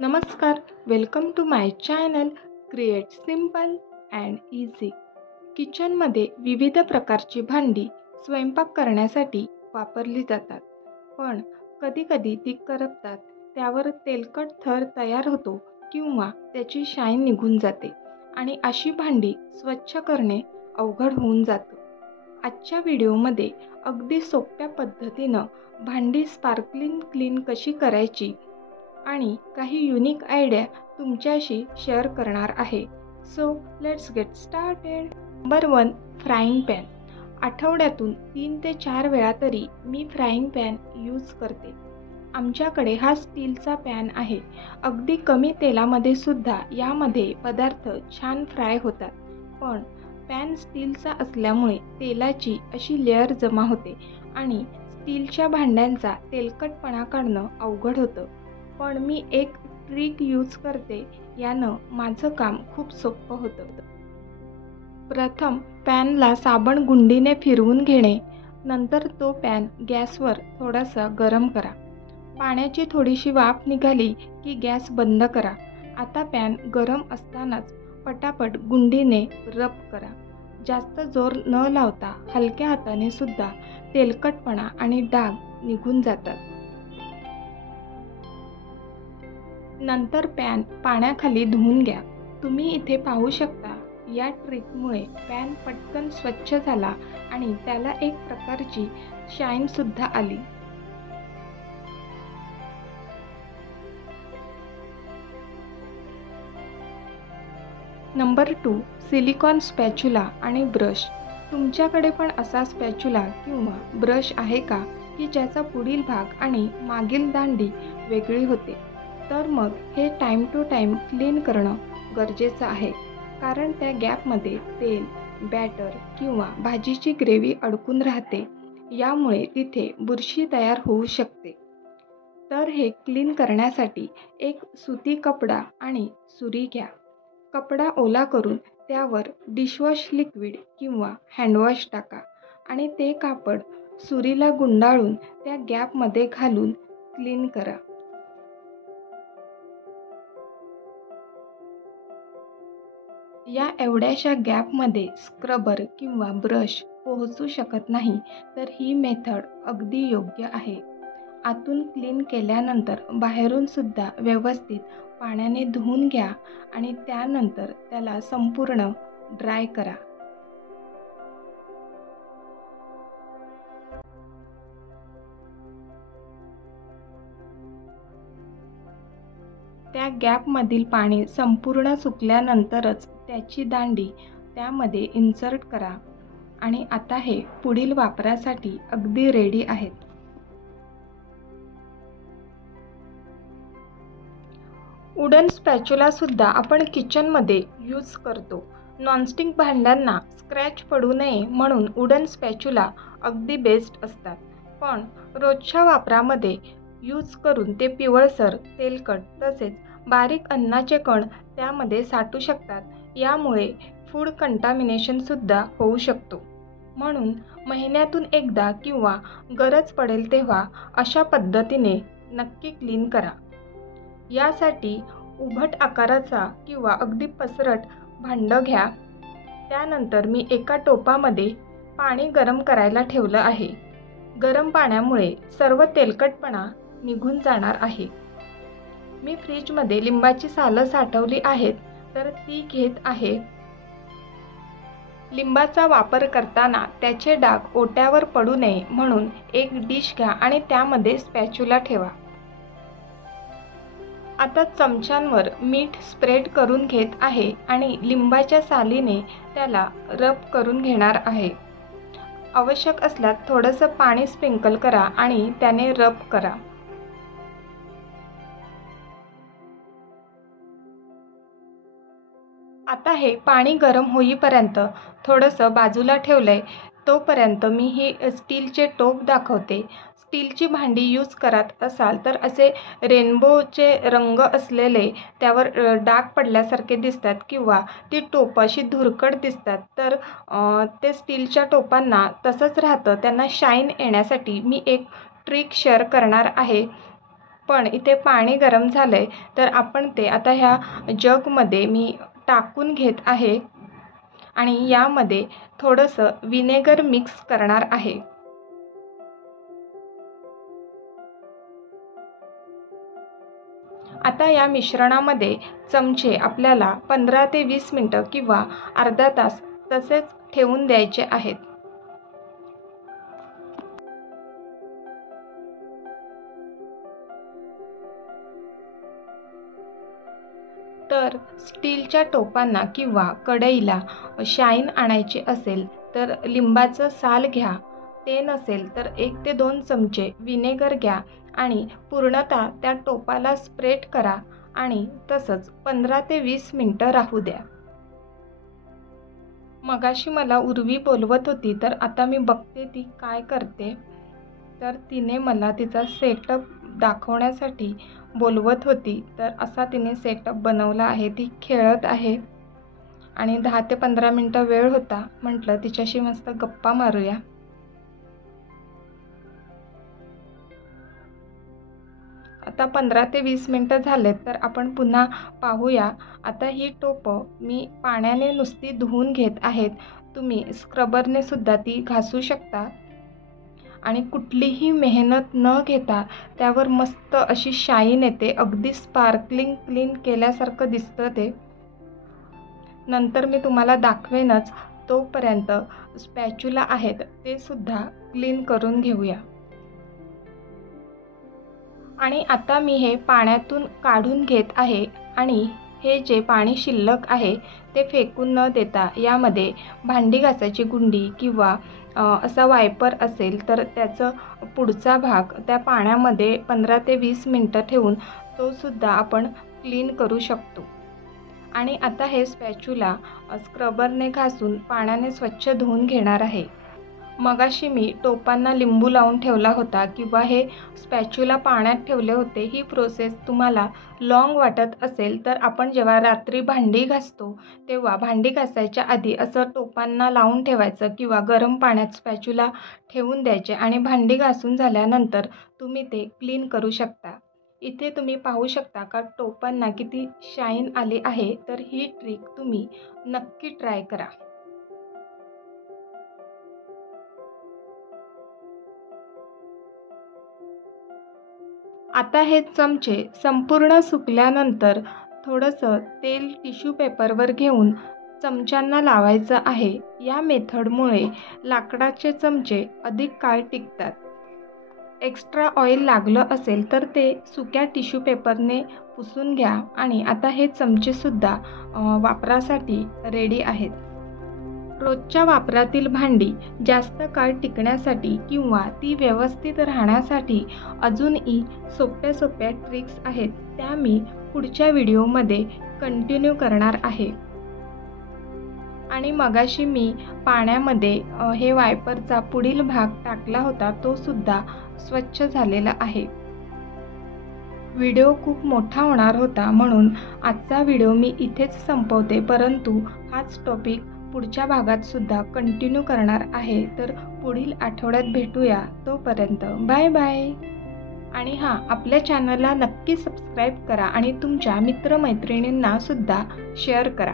नमस्कार, welcome to my channel create simple and easy. किचनमध्ये विविध प्रकारची भांडी स्वयंपाक करण्यासाठी वापरली जातात, पण कधीकधी ती करपतात, त्यावर तेलकट थर तयार होतो किंवा त्याची शाईन निघून जाते आणि अशी भांडी स्वच्छ करणे अवघड होऊन जातं. आजच्या व्हिडिओमध्ये अगदी सोप्या पद्धतीनं भांडी स्पार्कलिंग क्लीन कशी करायची आणि काही युनिक आयडिया तुमच्याशी शेअर करणार आहे. So let's get started. Number 1, frying pan. आठवड्यातून 3 ते 4 वेळा तरी मी फ्राईंग पॅन यूज करते. आमच्याकडे हा स्टीलचा पॅन आहे. अगदी कमी तेलामध्ये सुद्धा यामध्ये पदार्थ छान फ्राय होतात. पण पॅन स्टीलचा असल्यामुळे तेलाची अशी लेअर जमा होते आणि स्टीलच्या भांड्यांचा तेलकटपणा काढणं अवघड होतं. पण मी एक ट्रिक यूज करते, यानं माझं काम खूप सोपं होतं. प्रथम पॅनला साबण गुंडीने फिरवून घेणे. नंतर तो पॅन गॅसवर थोडासा गरम करा. पाण्याची थोडीशी वाफ निघाली की गॅस बंद करा. आता पॅन गरम असतानाच पटापट गुंडीने रब करा. जास्त जोर न लावता हलक्या हाताने सुद्धा तेलकटपणा आणि डाग निघून जातात. नंतर पॅन पाण्याखाली धुवून घ्या. तुम्ही इथे पाहू शकता, या ट्रिकमुळे पॅन पटकन स्वच्छ झाला आणि त्याला एक प्रकारची शाईन सुद्धा आली. नंबर 2, सिलिकॉन स्पॅच्युला आणि ब्रश. तुमच्याकडे पण असा स्पॅच्युला किंवा ब्रश आहे का की ज्याचा पुढील भाग आणि मागील दांडी वेगळी होते? तर मग हे टाईम टू टाईम क्लीन करणं गरजेचं आहे, कारण त्या गॅपमध्ये तेल, बॅटर किंवा भाजीची ग्रेव्ही अडकून राहते. यामुळे तिथे बुरशी तयार होऊ शकते. तर हे क्लीन करण्यासाठी एक सुती कपडा आणि सुरी घ्या. कपडा ओला करून त्यावर डिशवॉश लिक्विड किंवा हँडवॉश टाका आणि ते कापड सुरीला गुंडाळून त्या गॅपमध्ये घालून क्लीन करा. या एवढ्याशा गॅपमध्ये स्क्रबर किंवा ब्रश पोहोचू शकत नाही, तर ही मेथड अगदी योग्य आहे. आतून क्लीन केल्यानंतर बाहेरून सुद्धा व्यवस्थित पाण्याने धुवून घ्या आणि त्यानंतर त्याला संपूर्ण ड्राय करा. त्या गॅपमधील पाणी संपूर्ण सुकल्यानंतरच त्याची दांडी त्यामध्ये इन्सर्ट करा आणि आता हे पुढील वापरासाठी अगदी रेडी आहेत. वुडन स्पॅच्युला सुद्धा आपण किचनमध्ये यूज करतो. नॉनस्टिक भांड्यांना स्क्रॅच पडू नये म्हणून वुडन स्पॅच्युला अगदी बेस्ट असतात. पण रोजच्या वापरामध्ये यूज करून ते पिवळसर, तेलकट तसेच बारीक अन्नाचे कण त्यामध्ये साठू शकतात. यामुळे फूड कंटामिनेशनसुद्धा होऊ शकतो. म्हणून महिन्यातून एकदा किंवा गरज पडेल तेव्हा अशा पद्धतीने नक्की क्लीन करा. यासाठी उभट आकाराचा किंवा अगदी पसरट भांडं घ्या. त्यानंतर मी एका टोपामध्ये पाणी गरम करायला ठेवलं आहे. गरम पाण्यामुळे सर्व तेलकटपणा निघून जाणार आहे. मी फ्रीजमध्ये लिंबाची सालं साठवली आहेत, तर ती घेत आहे. लिंबाचा वापर करताना त्याचे डाग ओट्यावर पडू नये म्हणून एक डिश घ्या आणि त्यामध्ये स्पॅच्युला ठेवा. आता चमच्यांवर मीठ स्प्रेड करून घेत आहे आणि लिंबाच्या सालीने त्याला रब करून घेणार आहे. आवश्यक असल्यास थोडंसं पाणी स्प्रिंकल करा आणि त्याने रब करा. आता हे पाणी गरम होईपर्यंत थोडंसं बाजूला ठेवलंय. तोपर्यंत मी ही स्टीलचे टोप दाखवते. स्टीलची भांडी यूज करत असाल तर असे रेनबोचे रंग असलेले त्यावर डाग पडल्यासारखे दिसतात किंवा ती टोप अशी धुरकट दिसतात, तर ते स्टीलच्या टोपांना तसंच राहतं. त्यांना शाईन येण्यासाठी मी एक ट्रिक शेअर करणार आहे. पण इथे पाणी गरम झालंय, तर आपण ते आता ह्या जगमध्ये मी टाकून घेत आहे आणि यामध्ये थोडंसं विनेगर मिक्स करणार आहे. आता या मिश्रणामध्ये चमचे आपल्याला 15 ते 20 मिनिटं किंवा अर्धा तास तसेच ठेवून द्यायचे आहेत. तर स्टीलच्या टोपांना किंवा कढईला शाईन आणायची असेल तर लिंबाचं साल घ्या. ते नसेल तर 1 ते 2 चमचे विनेगर घ्या आणि पूर्णतः त्या टोपाला स्प्रेड करा आणि तसंच 15 ते 20 मिनिटं राहू द्या. मगाशी मला उर्वी बोलवत होती, तर आता मी बघते ती काय करते. तर तिने मला तिचा सेटअप दाखवण्यासाठी बोलवत होती, तर असा तिने सेटअप बनवला आहे. ती खेळत आहे आणि 10 ते 15 मिनिटं वेळ होता. म्हटलं तिच्याशी मस्त गप्पा मारूया. आता 15 ते 20 मिनिटं झालेत, तर आपण पुन्हा पाहूया. आता ही टोपं मी पाण्याने नुसती धुवून घेत आहेत. तुम्ही स्क्रबरने सुद्धा ती घासू शकता आणि कुठलीही मेहनत न घेता त्यावर मस्त अशी शाईन येते. अगदी स्पार्कलिंग क्लीन केल्यासारखं दिसतं ते. नंतर मी तुम्हाला दाखवेनच. तोपर्यंत स्पॅच्युला आहेत ते सुद्धा क्लीन करून घेऊया. आणि आता मी हे पाण्यातून काढून घेत आहे आणि हे जे पाणी शिल्लक आहे ते फेकून न देता यामध्ये भांडी घासायची गुंडी किंवा असा वायपर असेल तर त्याचं पुढचा भाग त्या पाण्यामध्ये 15 ते 20 मिनिटं ठेवून तो सुद्धा आपण क्लीन करू शकतो. आणि आता हे स्पॅच्युला स्क्रबरने घासून पाण्याने स्वच्छ धुवून घेणार आहे. मगाशी मी टोपांना लिंबू लावून ठेवला होता किंवा हे स्पॅच्युला पाण्यात ठेवले होते. ही प्रोसेस तुम्हाला लॉंग वाटत असेल तर आपण जेव्हा रात्री भांडी घासतो तेव्हा भांडी घासायच्या आधी असं टोपांना लावून ठेवायचं किंवा गरम पाण्यात स्पॅच्युला ठेवून द्यायचे आणि भांडी घासून झाल्यानंतर तुम्ही ते क्लीन करू शकता. इथे तुम्ही पाहू शकता का टोपांना किती शाईन आली आहे. तर ही ट्रिक तुम्ही नक्की ट्राय करा. आता हे चमचे संपूर्ण सुकल्यानंतर थोडंसं तेल टिश्यू पेपरवर घेऊन चमच्यांना लावायचं आहे. या मेथडमुळे लाकडाचे चमचे अधिक काळ टिकतात. एक्स्ट्रा ऑइल लागलं असेल तर ते सुक्या टिश्यू पेपरने पुसून घ्या. आणि आता हे चमचेसुद्धा वापरासाठी रेडी आहेत. रोजच्या वापरातील भांडी जास्त काळ टिकण्यासाठी किंवा ती व्यवस्थित राहण्यासाठी अजूनही सोप्या सोप्या ट्रिक्स आहेत, त्या मी पुढच्या व्हिडिओमध्ये कंटिन्यू करणार आहे. आणि मगाशी मी पाण्यामध्ये हे वायपरचा पुढील भाग टाकला होता, तो सुद्धा स्वच्छ झालेला आहे. व्हिडिओ खूप मोठा होणार होता म्हणून आजचा व्हिडिओ मी इथेच संपवते, परंतु हाच टॉपिक पुढच्या भागात सुद्धा कंटिन्यू करणार आहे. तर पुढील आठवड्यात भेटूया. तोपर्यंत बाय बाय. आणि हां, आपल्या चॅनलला नक्की सबस्क्राईब करा आणि तुमच्या मित्रमैत्रिणींना सुद्धा शेअर करा.